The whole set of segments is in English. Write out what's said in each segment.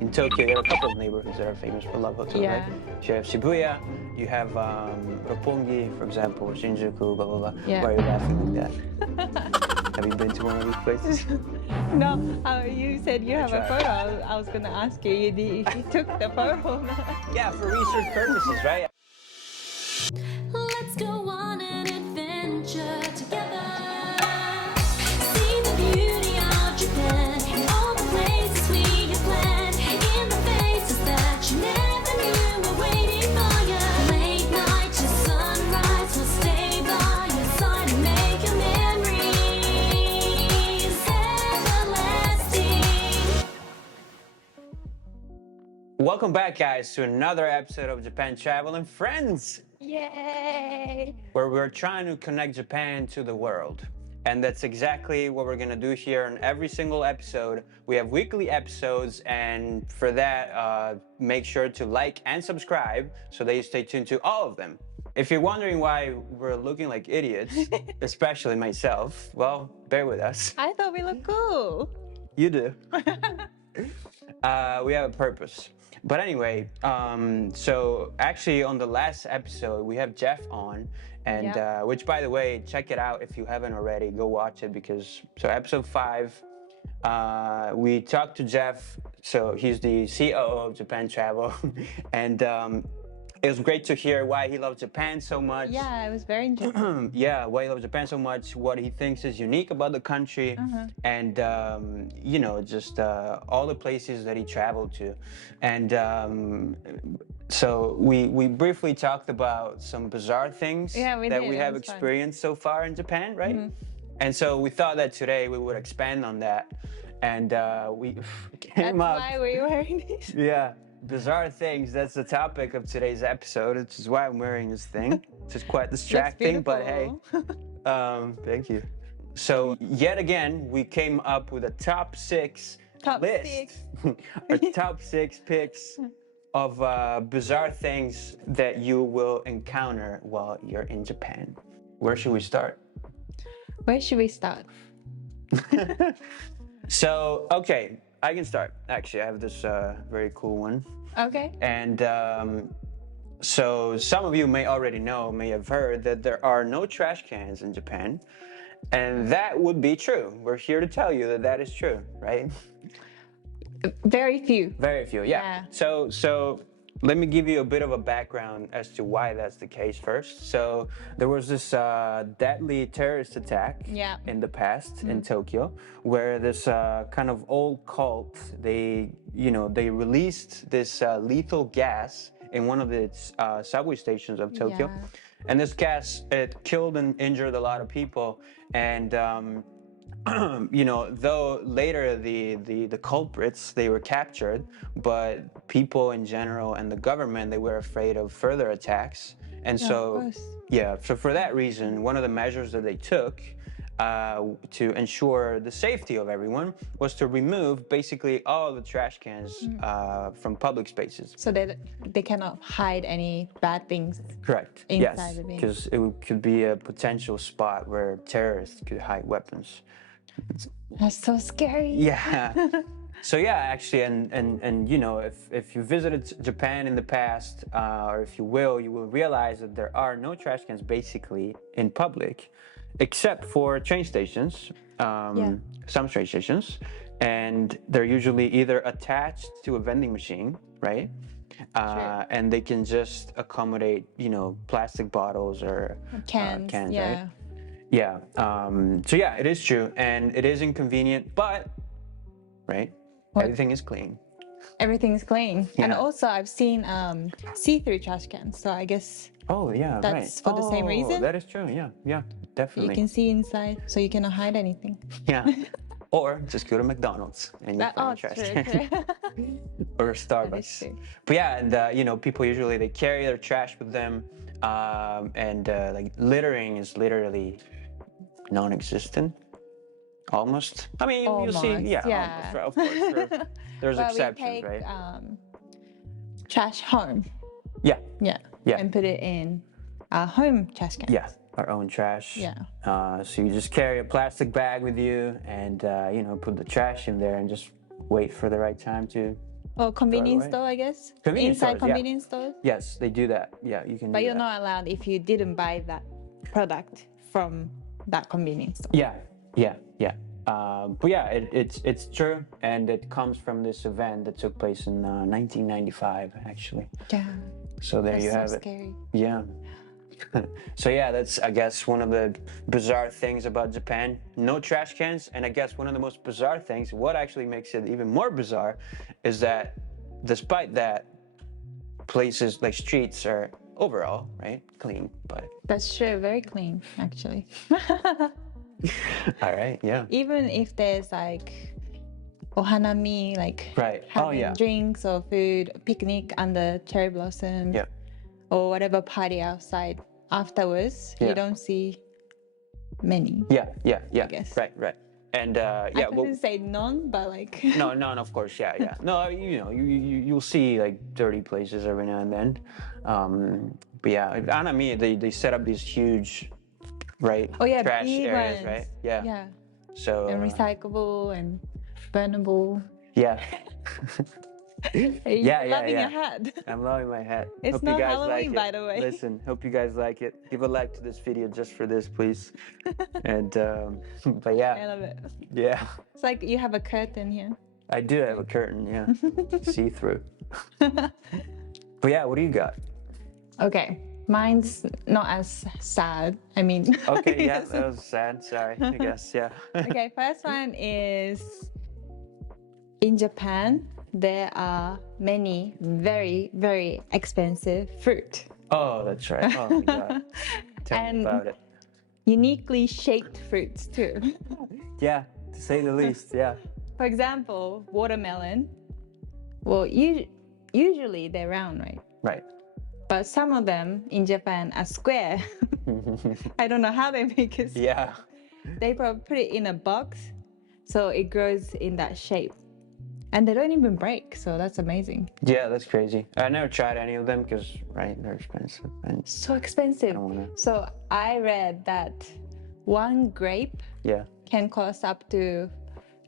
in Tokyo, there are a couple of neighborhoods that are famous for love hotels, Yeah. right? So you have Shibuya, you have Roppongi, for example, Shinjuku, blah, blah, blah. Yeah. Why are you laughing like that? Have you been to one of these places? No, you said you have a tried. photo. I was gonna ask you if you took the photo. Yeah, for research purposes, right? Let's go on an adventure together. See the beauty of Japan, all the places we have planned, in the faces that you never knew were waiting for you. Late night to sunrise, we'll stay by your side and make your memories everlasting. Welcome back, guys, to another episode of Japan Travel and Friends, Yay! where we're trying to connect Japan to the world. And that's exactly what we're gonna do here in every single episode. We have weekly episodes, and for that, make sure to like and subscribe so that you stay tuned to all of them. If you're wondering why we're looking like idiots, especially myself, well, bear with us. I thought we looked cool. You do. We have a purpose. But anyway, so actually on the last episode, we have Jeff on, and Yeah. which, by the way, check it out if you haven't already. Go watch it because, so episode 5, we talked to Jeff. So he's the COO of Japan Travel, and it was great to hear why he loves Japan so much. Yeah, it was very interesting. Yeah, why he loves Japan so much, what he thinks is unique about the country, and you know, just all the places that he traveled to. And so we briefly talked about some bizarre things Yeah, we that did. we It have was fun. experienced so far in Japan, right? And so we thought that today we would expand on that, and we That's came up. why we're wearing these. Yeah, bizarre things. That's the topic of today's episode, which is why I'm wearing this thing. It's quite distracting, but hey, thank you. So yet again, we came up with a top 6 Top list. 6. Our top 6 picks of bizarre things that you will encounter while you're in Japan. Where should we start? Where should we start? So, okay, I can start. Actually, I have this very cool one. Okay. And so some of you may already know, may have heard that there are no trash cans in Japan. And that would be true. We're here to tell you that that is true, right? Very few. Very few, yeah. So let me give you a bit of a background as to why that's the case first. So there was this deadly terrorist attack Yeah. in the past in Tokyo, where this kind of old cult, they released this lethal gas in one of the subway stations of Tokyo. Yeah. And this gas, it killed and injured a lot of people. And you know, though later the culprits, they were captured, but people in general and the government, they were afraid of further attacks. And Yeah, of so, course. yeah, so for that reason, one of the measures that they took to ensure the safety of everyone was to remove basically all the trash cans from public spaces. So that they cannot hide any bad things. Correct. Inside Yes, the bin. because could be a potential spot where terrorists could hide weapons. That's so scary. Yeah. So yeah, actually, and you know, if you visited Japan in the past, or if you will realize that there are no trash cans basically in public, except for train stations. Some train stations, and they're usually either attached to a vending machine, right? And they can just accommodate, you know, plastic bottles or Cans. cans, Yeah. right? Yeah. So yeah, it is true, and it is inconvenient, but right, everything is clean. Everything is clean. And Yeah. also I've seen see-through trash cans. So I guess Oh yeah, That's right. for the same reason? That is true. Yeah, yeah, you definitely. can see inside, so you cannot hide anything. Yeah. Or just go to McDonald's and you find a trash true, can. true. Or Starbucks. true. But yeah, and you know, people usually they carry their trash with them, and like littering is literally non-existent, almost. I mean, you'll see, Almost, yeah, yeah. almost, of course. There's Well, exceptions, we take right? Trash home. Yeah, Yeah. Yeah. And put it in our home trash can. yeah, our own trash. Yeah. So you just carry a plastic bag with you, and you know, put the trash in there, and just wait for the right time to Or convenience away. store, I guess. Convenience Inside stores, yeah. convenience stores. Yes, they do that. Yeah, you can But do you're that. not allowed if you didn't buy that product from that convenience store. Yeah, yeah, yeah. But yeah, it's true, and it comes from this event that took place in 1995, actually. Yeah. So there That's you so have it. scary. Yeah. So yeah, that's I guess one of the bizarre things about Japan. No trash cans, and I guess one of the most bizarre things, what actually makes it even more bizarre, is that despite that, places like streets are overall right clean. But That's true. Very clean, actually. all right, yeah, Even if there's like ohanami, like right. Oh having yeah, drinks or food, picnic under cherry blossom, yeah, or whatever party outside afterwards, Yeah. you don't see many. yeah, yeah, yeah. guess. Right, right. And I yeah, well, couldn't say none, but like no, no, of course, yeah, yeah. No, you know, you'll see like dirty places every now and then. But yeah, Anami, they set up these huge, right? oh yeah, trash big areas, ones. right? Yeah. Yeah, So and recyclable and burnable. yeah, Hey, Yeah, you're yeah, loving yeah. your hat. I'm loving my hat. It's Hope not you guys Halloween, like by it. the way. Listen, hope you guys like it. Give a like to this video just for this, please. And but I yeah, love it. yeah, It's like you have a curtain here. I do have a curtain. Yeah, see through. But yeah, what do you got? Okay, mine's not as sad. I mean, Okay, yeah, that was sad. Sorry, I guess. Yeah. okay, first one is in Japan, there are many very, very expensive fruit. Oh, that's right. Oh my god. Tell me And- about it. Uniquely shaped fruits too. Yeah, to say the least. Yeah. For example, watermelon. Well, usually they're round, right? Right. But some of them in Japan are square. I don't know how they make it. Yeah. They probably put it in a box, so it grows in that shape. And they don't even break, so that's amazing. Yeah, that's crazy. I never tried any of them because, right, they're expensive. And So expensive. don't wanna- So I read that one grape yeah. can cost up to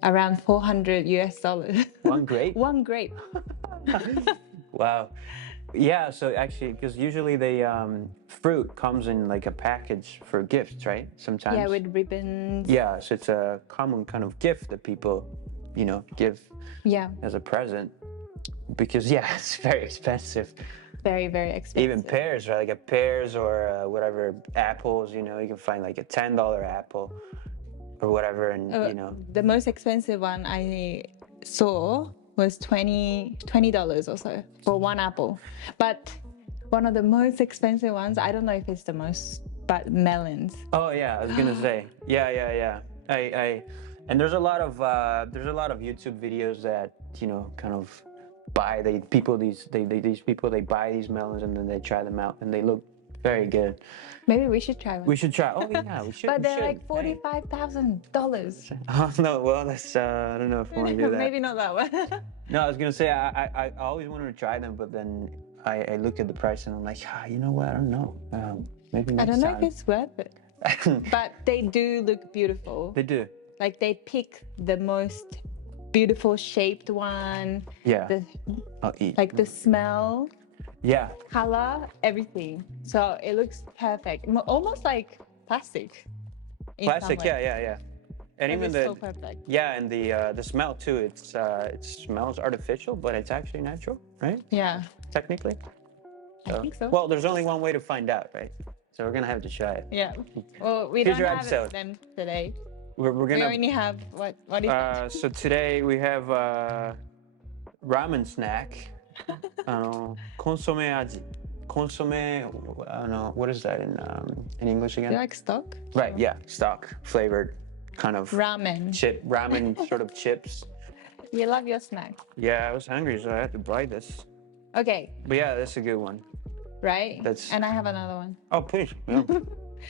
around 400 US dollars. One grape? One grape. Wow. Yeah, so actually, because usually they fruit comes in like a package for gifts, right? Sometimes. Yeah, with ribbons. Yeah, so it's a common kind of gift that people, you know, give Yeah, as a present. Because yeah, it's very expensive. very, very expensive. Even pears, right? Like a pears or whatever apples, you know, you can find like a $10 apple or whatever, and you know. The most expensive one I saw was $20 or so for one apple. But one of the most expensive ones, I don't know if it's the most, but melons. Oh yeah, I was gonna say. Yeah, yeah, yeah. And there's a lot of YouTube videos that, you know, kind of buy these people they buy these melons and then they try them out and they look very good. Maybe we should try one. We should try. Oh yeah, we should. But we they're should. like $45,000. Oh no, well that's I don't know if I want to do that. Maybe not that one. No, I was gonna say I always wanted to try them, but then I looked at the price and I'm like, you know what? I don't know. Maybe next I don't know time. if it's worth it. But they do look beautiful. They do. Like they pick the most beautiful shaped one. Yeah. The, I'll eat. like the smell, Yeah. color, everything. So it looks perfect. Almost like plastic. in some Plastic. way. Yeah, yeah, yeah. And But even it's the so perfect. yeah, and the smell too. It smells artificial, but it's actually natural, right? Yeah, Technically. I think so. Well, there's only one way to find out, right? So we're gonna have to try it. Yeah. Well, we Here's don't your have episode. them today. We're We gonna. only have what is that? So today we have ramen snack. Consomme aji. Consomme. What is that in English Do you again? like stock? Right. Yeah. Stock flavored, kind of Ramen. ramen sort of chips. You love your snack. Yeah, I was hungry, so I had to buy this. Okay, But yeah, that's a good one. right? That's- And I have another one. Oh, please. Yeah.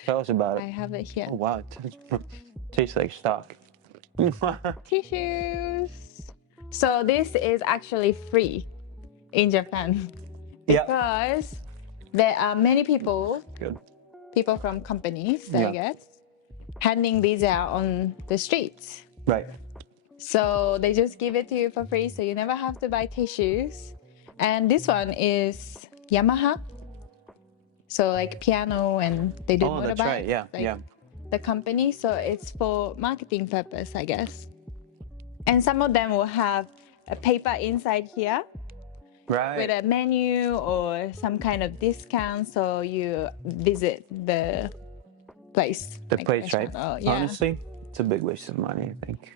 Tell us about I it. have it here. Oh, wow. Tastes like stock. Tissues. So this is actually free in Japan Yeah. because there are many people Good. from companies, I Yeah. guess, handing these out on the streets. Right. So they just give it to you for free, so you never have to buy tissues. And this one is Yamaha. So like piano, and they do Oh, motorbikes. that's right. Yeah, like yeah. The company. So it's for marketing purpose, I guess. And some of them will have a paper inside here Right. with a menu or some kind of discount. So you visit the place. The like place, right? restaurant. Oh, yeah. Honestly, it's a big waste of money, I think.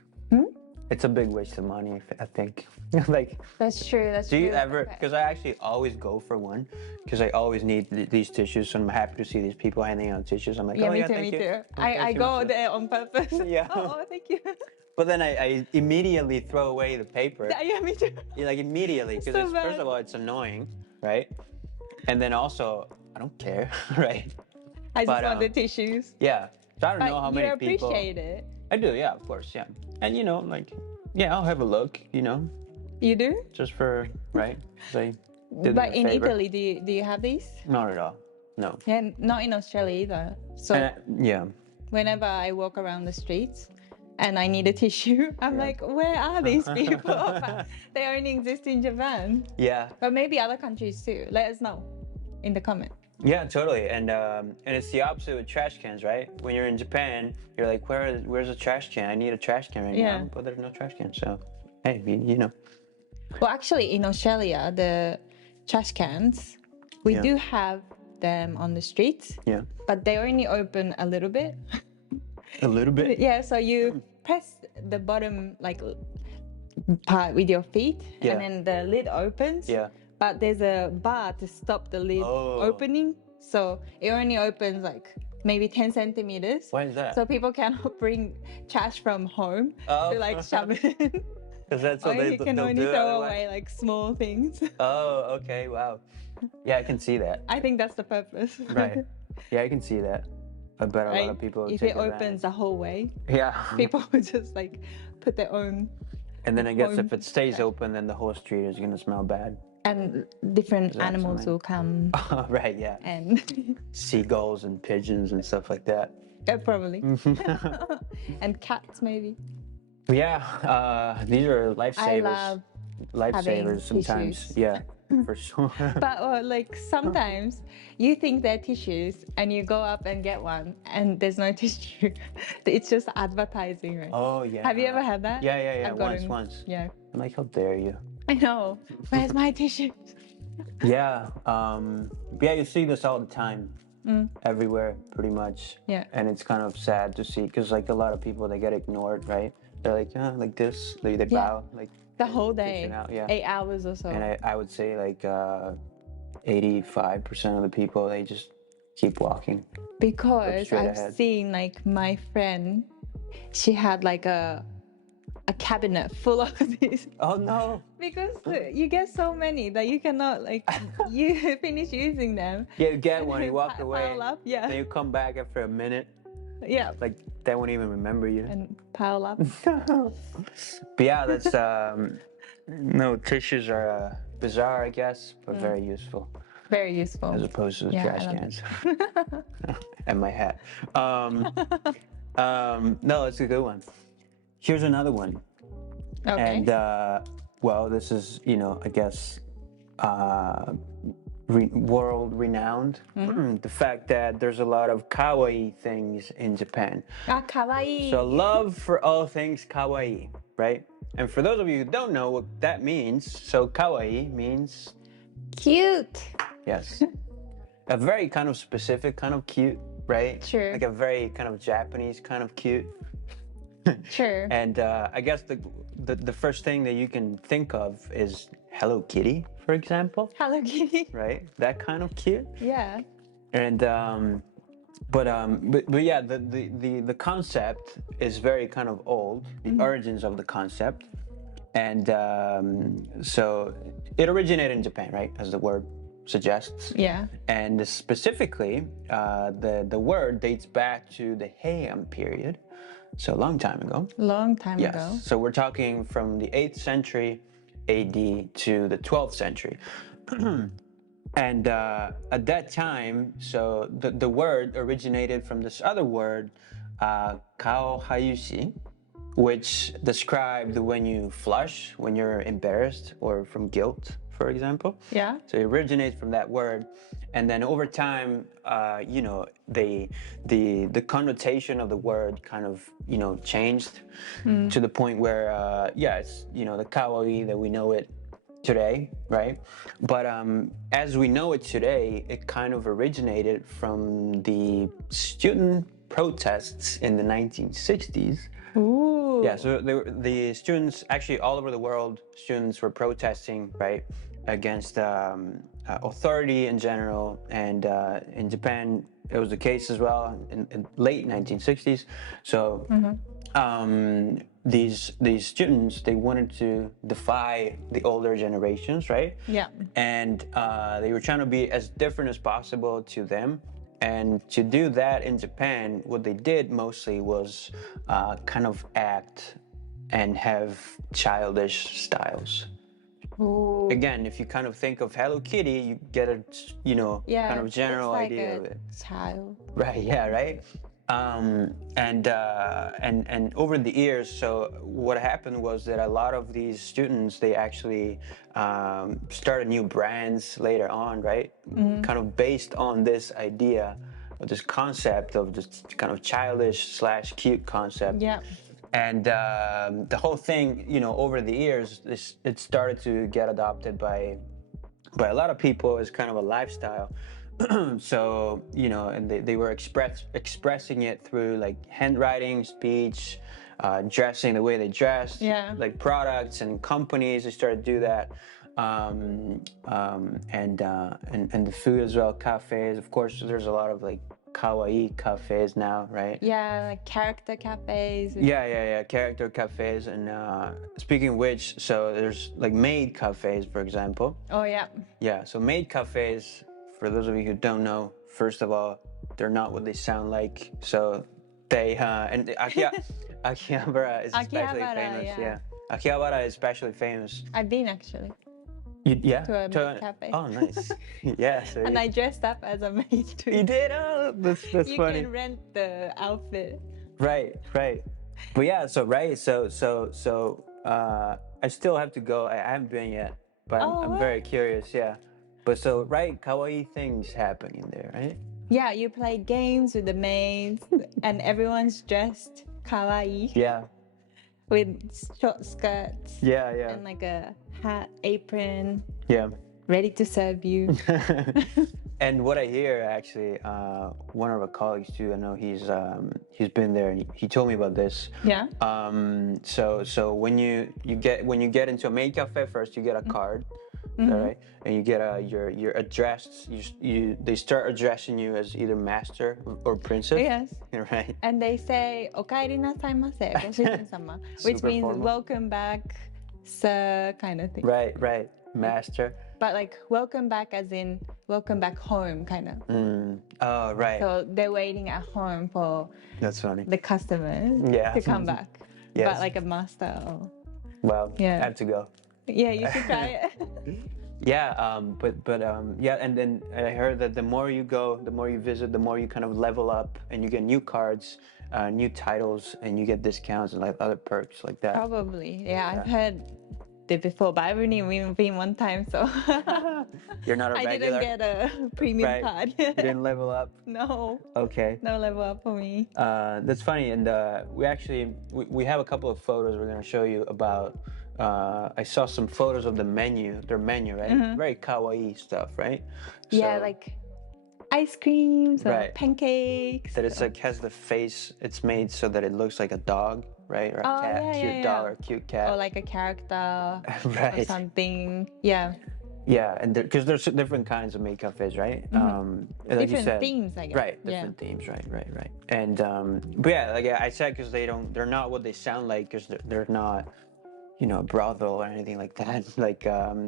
It's a big waste of money, I think. Like, That's true. That's do true. you ever, because I actually always go for one, because I always need these tissues, so I'm happy to see these people handing out tissues. I'm like, Yeah, oh, me yeah, too, thank me you. too. Oh, I thank you go much. there on purpose. Yeah. Oh, thank you. But then I immediately throw away the paper. Yeah, me too. Yeah, like immediately, because So first bad. of all, it's annoying, right? And then also, I don't care, right? I just But, want the tissues. Yeah. So I don't But know how you many people. appreciate it. I do, yeah, of course, yeah. And you know, like, yeah, I'll have a look, you know, You do? just for, right? 'Cause I did them But a in favor. Italy, do you have these? Not at all. No. Yeah, not in Australia either. So And yeah. whenever I walk around the streets and I need a tissue, I'm like, where are these people? But they only exist in Japan. Yeah. But maybe other countries too. Let us know in the comment. Yeah, totally. And it's the opposite with trash cans, right? When you're in Japan, you're like, where's a trash can? I need a trash can right Yeah. now. But there's no trash can. So, hey, you know. Well, actually, in Australia, the trash cans, we Yeah. do have them on the streets, Yeah. but they only open a little bit. A little bit. Yeah, so you press the bottom like part with your feet, Yeah. and then the lid opens. Yeah. But there's a bar to stop the lid Oh. opening, so it only opens like maybe 10 centimeters. Why is that? So people cannot bring trash from home Oh. to like shove it in. Because that's Or what you can they'll only do throw otherwise. away like small things. Oh, okay, wow. Yeah, I can see that. I think that's the purpose. Right. Yeah, I can see that. I bet a lot Right? of people If take it opens the whole way, advantage. Yeah. people would just like put their own, And then I guess home if it stays open, then the whole street is gonna smell bad. and different that animals something? will come Right, yeah. and Seagulls and pigeons and stuff like that. yeah, probably. And cats maybe. Yeah, these are lifesavers. love Lifesavers having sometimes. tissues. Yeah, for sure. But like sometimes you think they're tissues and you go up and get one and there's no tissue. It's just advertising, right? Oh yeah. Have you ever had that? Yeah, yeah, yeah. I've Once, gotten- once. Yeah. I'm like, how dare you? I know. Where's my tissue? Yeah. Yeah, you see this all the time. Everywhere, pretty much. Yeah. And it's kind of sad to see because like a lot of people they get ignored, right? They're like, like this, they bow, like The whole day. pushing out, yeah. 8 hours or so. And I would say like 85% of the people they just keep walking. Because straight I've ahead. seen like my friend, she had like a cabinet full of these Oh no! because you get so many that you cannot like you finish using them. You get and one, you then walk pile away, up, yeah, then you come back after a minute, yeah, like they won't even remember you. and pile up. But yeah, that's no tissues are bizarre, I guess, but very useful Very useful. as opposed to the Yeah, I trash love cans and my hat. No, it's a good one. Here's another one. Okay. And well, this is I guess world renowned. The fact that there's a lot of kawaii things in Japan. Kawaii. So love for all things kawaii, right? And for those of you who don't know what that means, so kawaii means Cute. yes, a very kind of specific kind of cute, right? Sure. Like a very kind of Japanese kind of cute. Sure. And I guess the first thing that you can think of is Hello Kitty, for example, Hello Kitty. right? That kind of cute. Yeah. And but yeah, the concept is very kind of old. The origins of the concept, and so it originated in Japan, right? As the word suggests. Yeah. And specifically, the word dates back to the Heian period, so a long time ago. Long time Yes. ago. So we're talking from the 8th century AD to the 12th century. And at that time, so the word originated from this other word, kaohayushi, which described when you flush, when you're embarrassed or from guilt, for example. Yeah. So it originates from that word, and then over time, the connotation of the word kind of changed to the point where it's the kawaii that we know it today, right? But as we know it today, it kind of originated from the student protests in the 1960s. Ooh. Yeah, so the students, actually all over the world, students were protesting, right, against authority in general. And in Japan, it was the case as well in late 1960s. So these students, they wanted to defy the older generations, right? Yeah. And they were trying to be as different as possible to them. And to do that in Japan, what they did mostly was kind of act and have childish styles. Ooh. Again, if you kind of think of Hello Kitty, you get a Yeah, kind of general it's like idea a of it. child. Right, yeah, right. And over the years, so what happened was that a lot of these students, they actually started new brands later on, right? Kind of based on this idea, of this concept of this kind of childish / cute concept. Yeah. And the whole thing, over the years, it started to get adopted by a lot of people as kind of a lifestyle. So and they were expressing it through like handwriting, speech, dressing the way they dressed, Yeah. like products and companies. They started to do that, and the food as well. Cafes, of course. There's a lot of like Kawaii cafes now, right? Yeah, like character cafes. Yeah. Character cafes, and speaking of which, so there's like Maid cafes, for example. Oh yeah. Yeah, so Maid cafes, for those of you who don't know, first of all, they're not what they sound like. So they and Akihabara is especially Akihabara, famous. yeah. Yeah, Akihabara is especially famous. I've been actually Yeah, to a maid cafe. Oh, nice. Yeah, so And I dressed up as a maid too. you did. Oh, that's You funny. can rent the outfit. Right. But yeah, so right, I still have to go. I haven't been yet, but Oh, I'm very curious. Yeah, but so right, kawaii things happen in there, right? Yeah, you play games with the maids, and everyone's dressed kawaii Yeah, with short skirts yeah, and like a hat, apron, yeah. ready to serve you. And what I hear, actually, one of our colleagues too. I know he's been there, and he told me about this. Yeah. So when you get into a maid cafe, first you get a card, all right, and you get you're addressed. They start addressing you as either master or princess. Yes. Right. And they say "Okaeri nasaimasu," ご主人様, which Super means formal. welcome back, sir, kind of thing. Right. Master. But like welcome back as in welcome back home, kind of. Oh, right. So they're waiting at home for That's funny. the customers Yeah. to come back. Yes. But like a master. Or... Well, Yeah. I have to go. Yeah, you should try it. Yeah, yeah, and then I heard that the more you go, the more you visit, the more you kind of level up, and you get new cards, new titles, and you get discounts and like other perks like that. Probably. Yeah, I've heard it before, but I've only been one time, so You're not a I regular. didn't get a premium Right. card. You didn't level up. No, Okay. no level up for me. That's funny, and we have a couple of photos we're gonna show you about. I saw some photos of their menu, right? Very kawaii stuff, right? Yeah, So- like ice creams or Right. pancakes. that it's like has the face. It's made so that it looks like a dog, right, or a Oh, cat, yeah, cute yeah, dog yeah. or cute cat. Or like a character or Right. something. Yeah, Yeah, and because there's different kinds of maid cafes, right? Like you different said, themes, I guess. right? Yeah. Different themes, right. And but yeah, like I said, because they're not what they sound like, because they're not, a brothel or anything like that. Like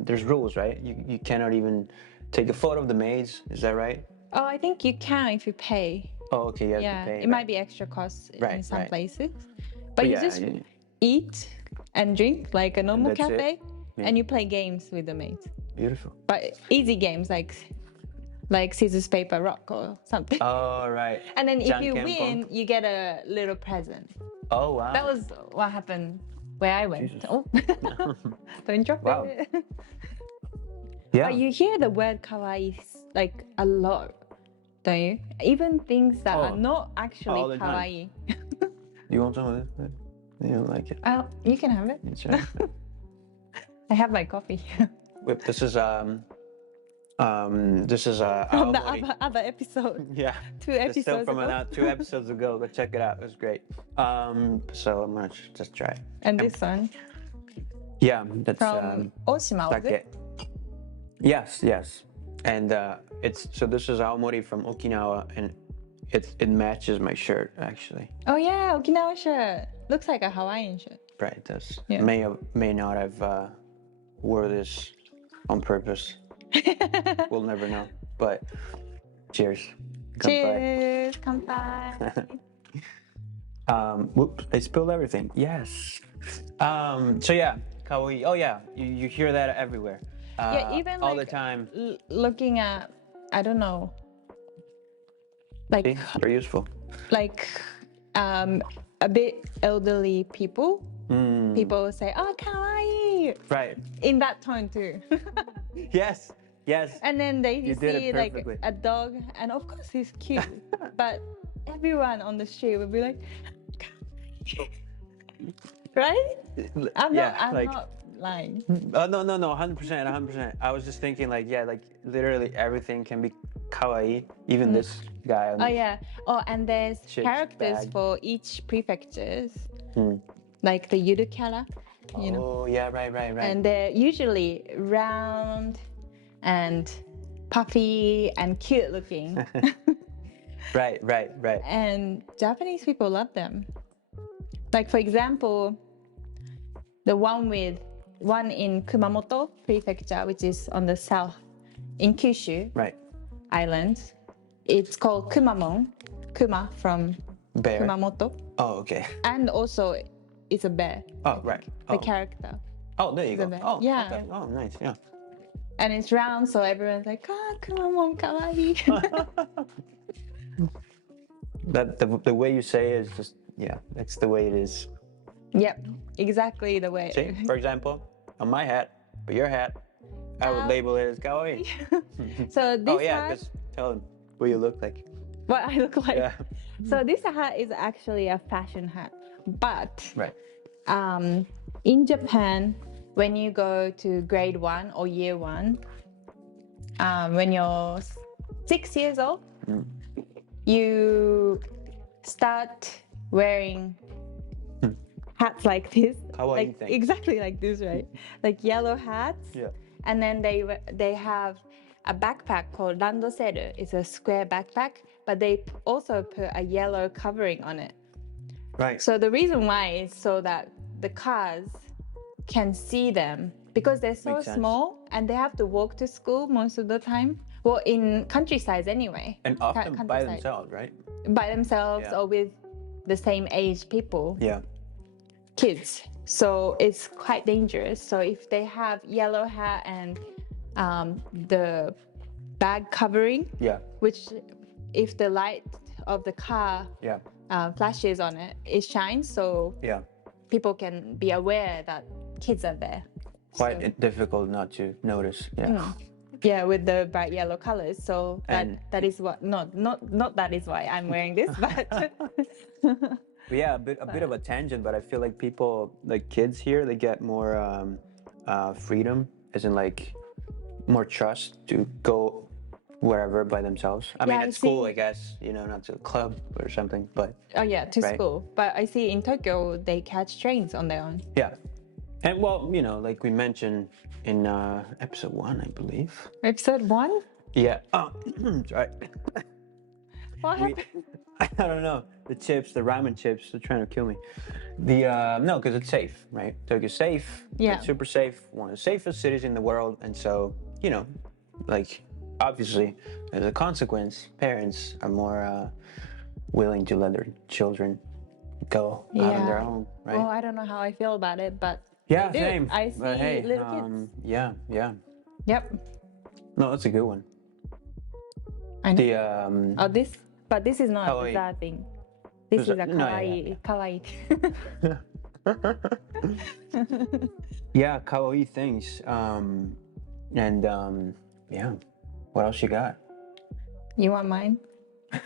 there's rules, right? You cannot even take a photo of the maids. Is that right? Oh, I think you can if you pay. Oh, okay. You have Yeah, to pay. it might be extra costs in Right, some right. places, but you yeah, just yeah. eat and drink like a normal that's it? cafe, Yeah. and you play games with the maids. Beautiful. But easy games like like scissors, paper, rock or something. Oh, right. And then if you Janken win, you get a little present. Oh, wow. That was what happened where I went. Jesus. Oh, don't drop Wow. it. Yeah. But you hear the word kawaii like a lot, don't you? Even things that are Oh, not actually all the time. kawaii. You want some of this? You don't like it? Oh, you can have it. It's right. I have my coffee Whip, this is from the aomori. other episode. Yeah. 2 It's still episodes from ago. 2 episodes ago. Go check it out. It was great. So I'm gonna just try it. And this one Yeah, that's from Oshima, was sake. it? Yes, yes. And it's so this is aomori from Okinawa, and it matches my shirt actually. Oh yeah, Okinawa shirt. Looks like a Hawaiian shirt. Right, it does. Yeah. May not have wore this on purpose. We'll never know. But cheers. Kanpai. Cheers, kanpai. Whoops, I spilled everything. Yes. So yeah, kawaii. Oh yeah, you hear that everywhere. Yeah, even all like the time. Looking at, I don't know, like See, very useful. like a bit elderly people. Mm, People will say, "Oh, kawaii," right. in that tone too. Yes. Yes. And then they You did it see like perfectly. a dog, and of course he's cute, but everyone on the street would be like, "Kawaii." Right? I'm not lying. No, 100%, 100%. I was just thinking, like, yeah, like literally everything can be kawaii. Even this guy. On Oh the- yeah. Oh, and there's Chick's characters bag. for each prefectures, Hmm. like the Yuru Kara, you know, Oh yeah, right. and they're usually round and puffy and cute looking, Right. and Japanese people love them. Like for example, the one in Kumamoto Prefecture, which is on the south in Kyushu Right. Island. It's called Kumamon, Kuma from Bear. Kumamoto, Oh, okay. and also it's a bear. Oh, right. The Oh, character, oh there you go. bear. Oh, Yeah. okay. Oh, nice. Yeah. and it's round, so everyone's like, "Ah, Kumamon, kawaii." That the way you say it is just that's the way it is. Yep, exactly the way. See, for example, on my hat, but your hat, I would label it as kawaii. So this Oh yeah, hat, because tell them what you look like. what I look like. Yeah. So this hat is actually a fashion hat, but Right. in Japan, when you go to grade 1 or year 1, when you're 6 years old, you start wearing hats like this, Kawaii like thing. exactly like this, right? Like yellow hats. Yeah. And then they have a backpack called randoseru. It's a square backpack, but they also put a yellow covering on it. Right. So the reason why is so that the cars can see them, because they're so Makes sense. small and they have to walk to school most of the time. Well, in countryside anyway. And often by countryside. themselves, right? By themselves Yeah. or with the same age people, Yeah. kids. So it's quite dangerous. So if they have yellow hat and the bag covering, Yeah. which if the light of the car Yeah. flashes on it, it shines, so Yeah. people can be aware that kids are there. Quite So, difficult not to notice. Yeah. yeah, with the bright yellow colors. So And- that is what not that is why I'm wearing this, but But yeah, a bit of a tangent, but I feel like people, like kids here, they get more freedom, as in like more trust to go wherever by themselves. I mean, Yeah, I at school, see. I guess, not to a club or something, but oh yeah, to Right. school. But I see in Tokyo they catch trains on their own. yeah. And well, like we mentioned in episode 1, I believe. Episode 1? Yeah. Oh, sorry. What We, happened? I don't know. The chips, the ramen chips, they're trying to kill me. No, because it's safe, right? Tokyo's safe. Yeah. It's super safe. One of the safest cities in the world. And so, like, obviously, as a consequence, parents are more willing to let their children go out on their own, right? Well, I don't know how I feel about it, but yeah, they do. same. I see But hey, little kids. yeah. Yep. No, that's a good one. I know. The Oh, this, but this is not a Kawaii. bizarre thing. This is a No, yeah, kawaii. yeah, kawaii things. And yeah, what else you got? You want mine? I'm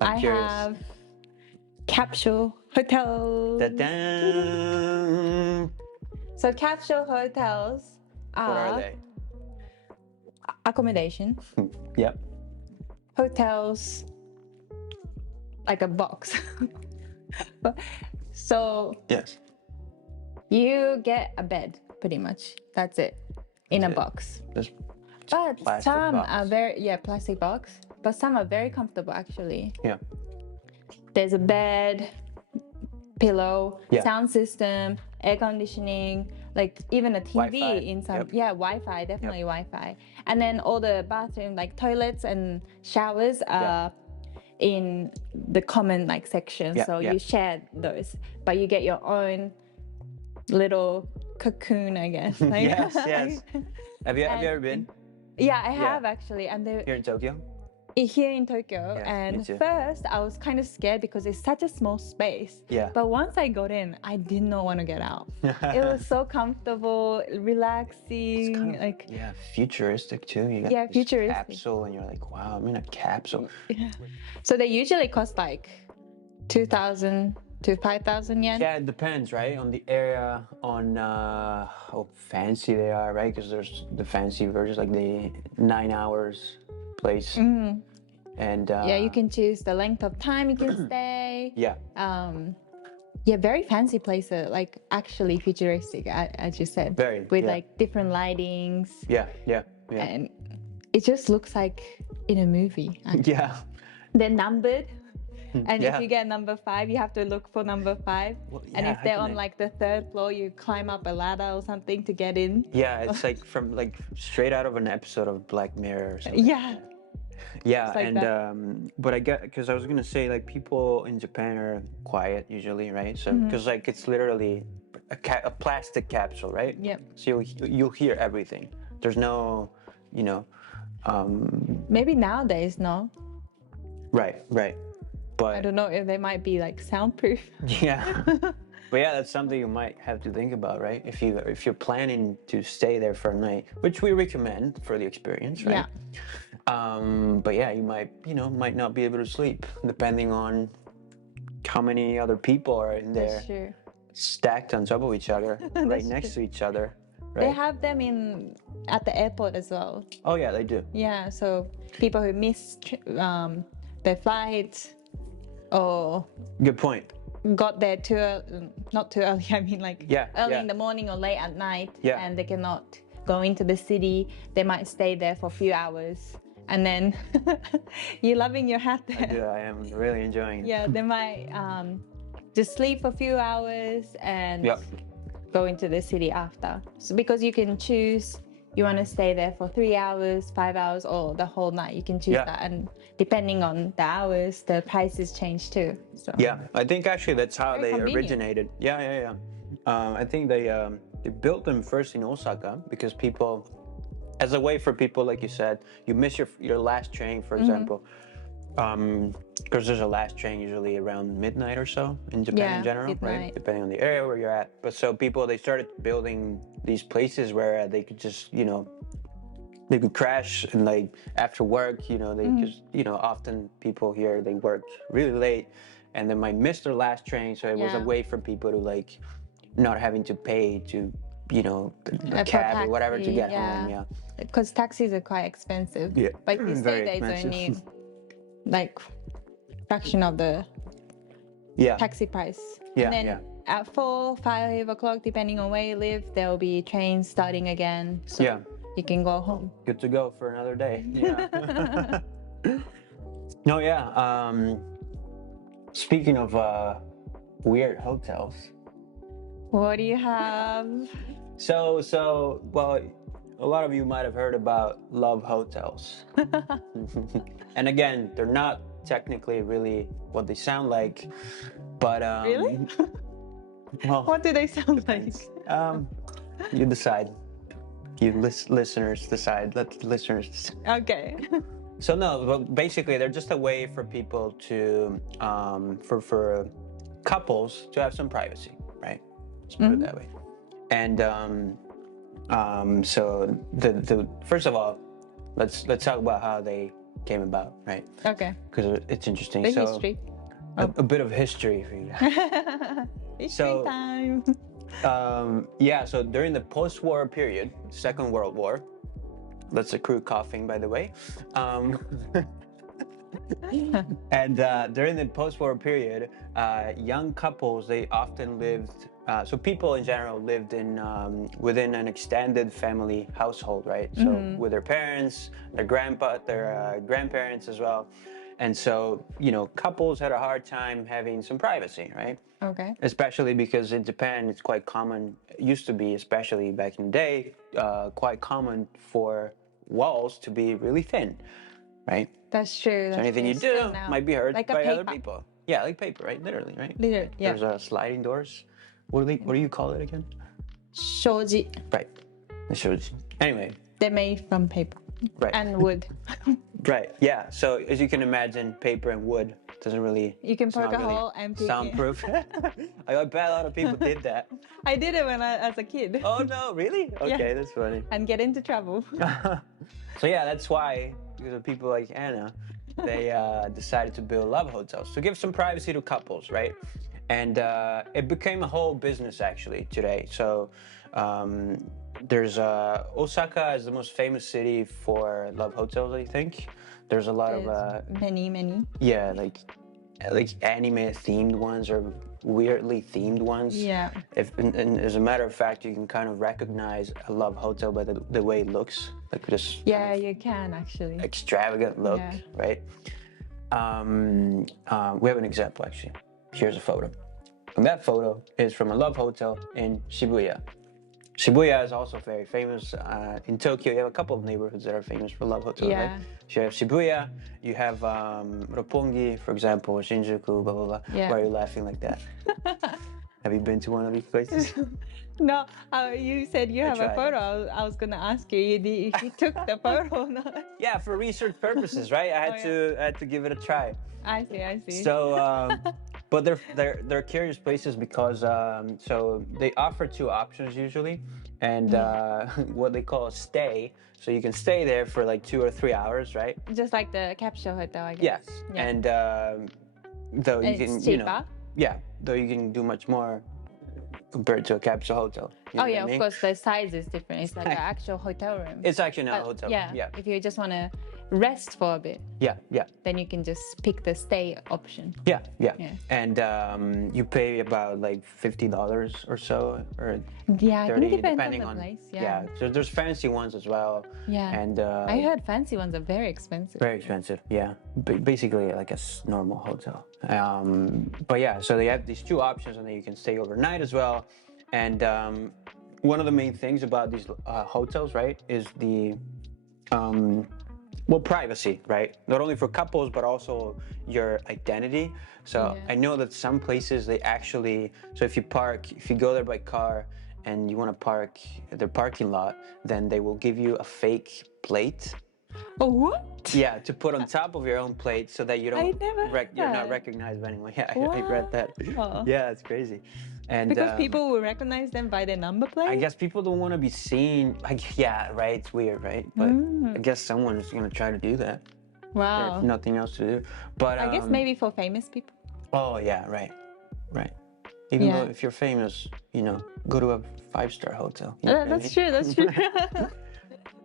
I curious. have Capsule Hotels. Da-dun. So Capsule Hotels What are they? accommodation, Yep. hotels, like a box. So Yes. you get a bed, pretty much. That's it, in That's a it. box. Just But plastic some box. are plastic box. But some are very comfortable actually. yeah. There's a bed, pillow, Yeah. sound system, air conditioning, like even a TV Wi-Fi. in some. Yep. Yeah, Wi-Fi, definitely Wi-Fi. And then all the bathroom, like toilets and showers are in the common like section. Yeah, So yeah. you share those, but you get your own little cocoon, I guess. Like, Yes, yes. Have you ever been Yeah, I have actually. And they here in Tokyo? here in Tokyo, Yeah, me and too. first I was kind of scared because it's such a small space. Yeah. But once I got in, I did not want to get out. It was so comfortable, relaxing, Kind of, like yeah, futuristic too. You got Yeah, this futuristic. capsule, and you're like, wow, I'm in a capsule. yeah. So they usually cost like 2,000 to 5,000 yen. Yeah, it depends, right? On the area, on how fancy they are, right? Because there's the fancy versions, like the 9 hours place, and Yeah, you can choose the length of time you can stay. yeah, Yeah, very fancy places, like actually futuristic, as you said. Very, with yeah. like different lightings, yeah, and it just looks like in a movie. yeah. They're numbered, and Yeah. if you get number 5, you have to look for number 5. Well, And yeah, if how they're can on they- like the 3rd floor, you climb up a ladder or something to get in. Yeah, it's like from like straight out of an episode of Black Mirror or something. Yeah, Yeah, It's like and that. but I get, because I was gonna say, like, people in Japan are quiet usually, right? So because like it's literally a plastic capsule, right? Yep. So you'll hear everything. There's no, you know, maybe nowadays no. right. I But don't know if they might be like soundproof. yeah, but yeah, that's something you might have to think about, right? If you're planning to stay there for a night, which we recommend for the experience, right? But yeah, you might not be able to sleep depending on how many other people are in there That's true. stacked on top of each other, right That's next to each other, They right? have them at the airport as well. Oh yeah, they do. Yeah, so people who miss their flights or Good point. got there not too early, I mean like Yeah, early yeah. in the morning or late at night, Yeah. and they cannot go into the city, they might stay there for a few hours, and then you're loving your hat there. Yeah, I am really enjoying it. Yeah, they might just sleep for a few hours and Yep. go into the city after. So because you can choose, you want to stay there for 3 hours, 5 hours, or the whole night. You can choose Yeah. that, and depending on the hours, the prices change too. So Yeah, I think actually that's how Very they convenient. originated. Yeah. I think they built them first in Osaka because people, as a way for people, like you said, you miss your last train, for example, because there's a last train usually around midnight or so in Japan Yeah, in general, right? midnight. Depending on the area where you're at. But so people, they started building these places where they could just, they could crash, and like after work, they just, often people here, they work really late and they might miss their last train. So it was a Yeah. way for people to like not having to pay to, a for cab or whatever to taxi, get yeah. home. Yeah. because taxis are quite expensive. Yeah, But if you stay very there, it's expensive. only like fraction of the Yeah. taxi price. Yeah, And then yeah. at 4, 5 o'clock, depending on where you live, there will be trains starting again. So Yeah. you can go home. Good to go for another day. Yeah. No, yeah. Speaking of weird hotels. What do you have? So, well, a lot of you might have heard about love hotels. And again, they're not technically really what they sound like, but Really? well, What do they sound like? you decide. You listeners decide. Let the listeners decide. Okay. So no, but basically they're just a way for people to for couples to have some privacy, right? Let's put it that way. And so the first of all, let's talk about how they came about, right? Okay. Because it's interesting. The so history. a bit of history for you. History So- time. Yeah, so during the post-war period, Second World War, that's a crew coughing, by the way. And during the post-war period, young couples, they often lived, so people in general lived in within an extended family household, right? So with their parents, their grandparents as well. And so, couples had a hard time having some privacy, right? Okay. Especially because in Japan, it's quite common, it used to be, especially back in the day, quite common for walls to be really thin, right? That's true. So anything you do might be heard Like a by other paper. people. Yeah, like paper, right? Literally, right? Literally, yeah. There's sliding doors. What do you call it again? Shoji. Right. The shows. Anyway, They're made from paper right. and wood. Right. Yeah. So as you can imagine, paper and wood doesn't really. You can it's poke not a really hole and pick it. soundproof. I bet a lot of people did that. I did it when as a kid. Oh no, really? Okay, that's funny. And get into trouble. So yeah, that's why, because of people like Anna, they decided to build love hotels to give some privacy to couples, right? And it became a whole business actually today. So there's Osaka is the most famous city for love hotels, I think. There's a lot of There's many. yeah, like anime themed ones or weirdly themed ones. Yeah. And as a matter of fact, you can kind of recognize a love hotel by the way it looks, like this Yeah, you can actually. extravagant look, Yeah. right? We have an example actually. Here's a photo. And that photo is from a love hotel in Shibuya. Shibuya is also very famous. In Tokyo, you have a couple of neighborhoods that are famous for love hotels, Yeah. right? So you have Shibuya, you have Roppongi, for example, Shinjuku, blah, blah, blah. Yeah. Why are you laughing like that? Have you been to one of these places? No, you said you have a tried. photo. I was gonna ask you if you took the photo or not. Yeah, for research purposes, right? I had to give it a try. I see. So, but they're curious places because so they offer two options usually, and what they call a stay. So you can stay there for like 2 or 3 hours, right? Just like the Capsule Hotel, I Yes. guess. Yeah. And though you And can, it's you know, cheaper. yeah, though you can do much more compared to a capsule hotel. You know Oh what yeah, I of mean? course the size is different. It's like an actual hotel room. It's actually not a But hotel. Yeah. Yeah. If you just wanna rest for a bit, Yeah. Yeah. then you can just pick the stay option. Yeah, yeah, Yeah. and you pay about like $50 or so, or Yeah, I 30, think it depends depending on on the place. Yeah. So there's fancy ones as well. Yeah. And I heard fancy ones are very expensive. very expensive. Yeah, basically like a normal hotel. But yeah, so they have these two options, and then you can stay overnight as well. And one of the main things about these hotels, right, is the well, privacy, right? Not only for couples, but also your identity. So Yeah. I know that some places they actually, so if you go there by car and you want to park at their parking lot, then they will give you a fake plate. Oh, what? Yeah, to put on top of your own plate so that you don't, never heard you're not that. recognized by anyone. Yeah, I read that. Wow. Yeah, it's crazy. And Because people will recognize them by their number plate? I guess people don't want to be seen. Like, yeah, right. It's weird, right? But I guess someone's gonna try to do that. Wow. There's nothing else to do. But I guess maybe for famous people. Oh yeah, right. Even Yeah. though if you're famous, go to a 5-star hotel. You know what I That's mean? true, that's true.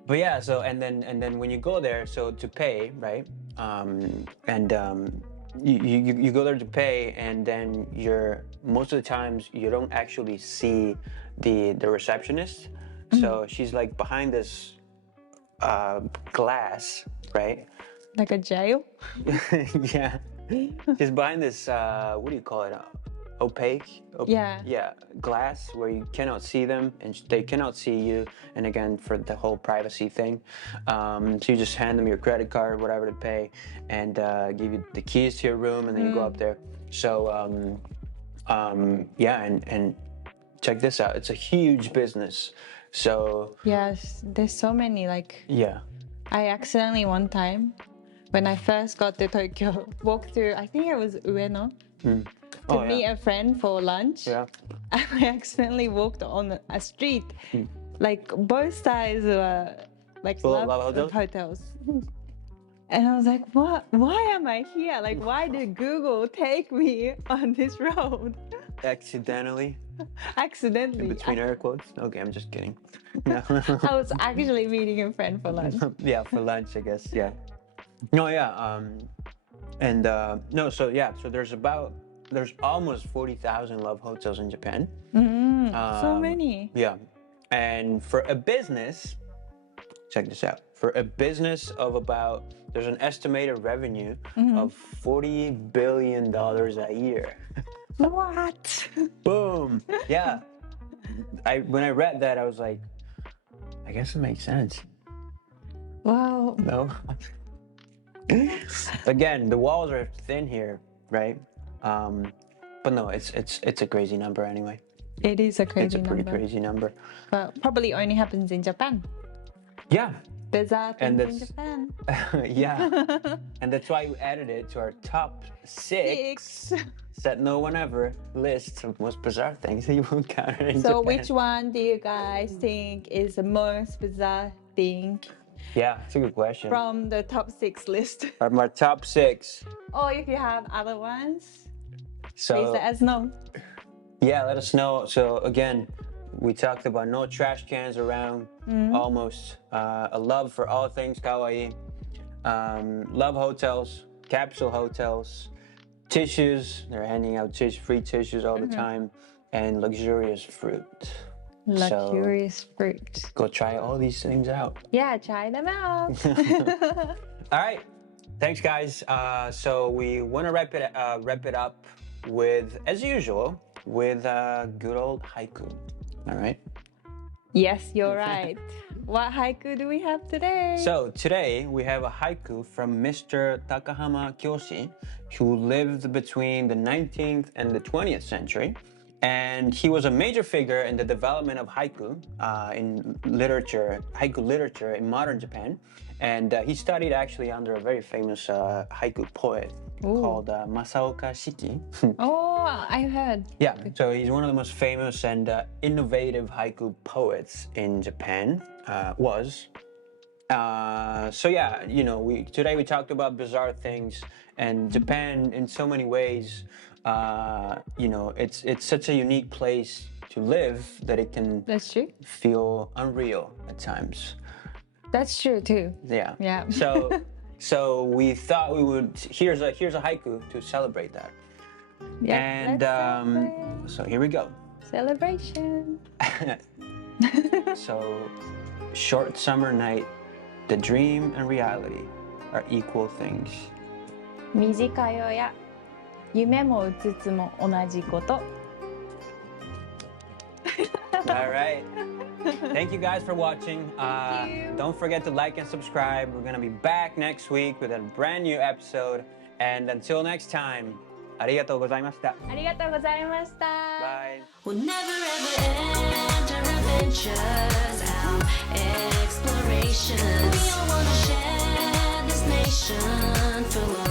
But yeah, so and then when you go there, so to pay, right? You go there to pay, and then most of the times you don't actually see the receptionist. So she's like behind this glass, right? Like a jail? Yeah, she's behind this what do you call it? Opaque? Yeah. Glass where you cannot see them and they cannot see you. And again, for the whole privacy thing, so you just hand them your credit card, whatever to pay, and give you the keys to your room, and then you go up there. So yeah, and check this out. It's a huge business. So Yes, there's so many. Like, yeah, I accidentally one time when I first got to Tokyo, walked through, I think it was Ueno, to Oh, yeah. meet a friend for lunch. Yeah. And I accidentally walked on a street. Like both sides were like Full of love love hotels. And I was like, what? Why am I here? Like, why did Google take me on this road? Accidentally, Accidentally. between air quotes. Okay, I'm just kidding. No. I was actually meeting a friend for lunch. Yeah, for lunch, I guess. Yeah. No, yeah. No, so yeah, so there's almost 40,000 love hotels in Japan. So many. Yeah. And for a business, check this out. For a business of there's an estimated revenue of $40 billion a year. What? Boom. Yeah. When I read that, I was like, I guess it makes sense. Wow. No. Again, the walls are thin here, right? But no, it's a crazy number anyway. It is a It's crazy a pretty number. crazy number. But probably only happens in Japan. Yeah. Bizzarre And things in that's- Japan. Yeah. And that's why we added it to our top six. That no one ever lists of most bizarre things that you will encounter in So Japan. which one do you guys think is the most bizarre thing Yeah, it's a good question. from the top 6 list? From our top 6. Or if you have other ones, please So let us know. yeah, let us know. So again, we talked about no trash cans around, almost a love for all things kawaii, love hotels, capsule hotels, tissues. They're handing out free tissues all the time, and luxurious fruit. Luxurious fruit. Go try all these things out. Yeah, try them out. All right, thanks guys. So we want to wrap it up with, as usual, with good old haiku. All right. Yes, you're right. What haiku do we have today? So today we have a haiku from Mr. Takahama Kyoshi, who lived between the 19th and the 20th century. And he was a major figure in the development of haiku in literature, haiku literature in modern Japan. And he studied actually under a very famous haiku poet called Masaoka Shiki. Oh, I've heard. Yeah, so he's one of the most famous and innovative haiku poets in Japan, so yeah, you know, today we talked about bizarre things, and Japan in so many ways, you know, it's such a unique place to live that it can That's true. feel unreal at times. That's true too. Yeah. Yeah. So we thought we would, here's a haiku to celebrate that. Yeah. And let's celebrate. so here we go. Celebration. So, short summer night, the dream and reality are equal things. 短夜や夢もうつつも同じこと。 All right. Thank you guys for watching. you. Don't forget to like and subscribe. We're going to be back next week with a brand new episode. And until next time, ありがとうございました。ありがとうございました。 Bye. We'll never ever end our adventures, our exploration. We all wanna share this nation full of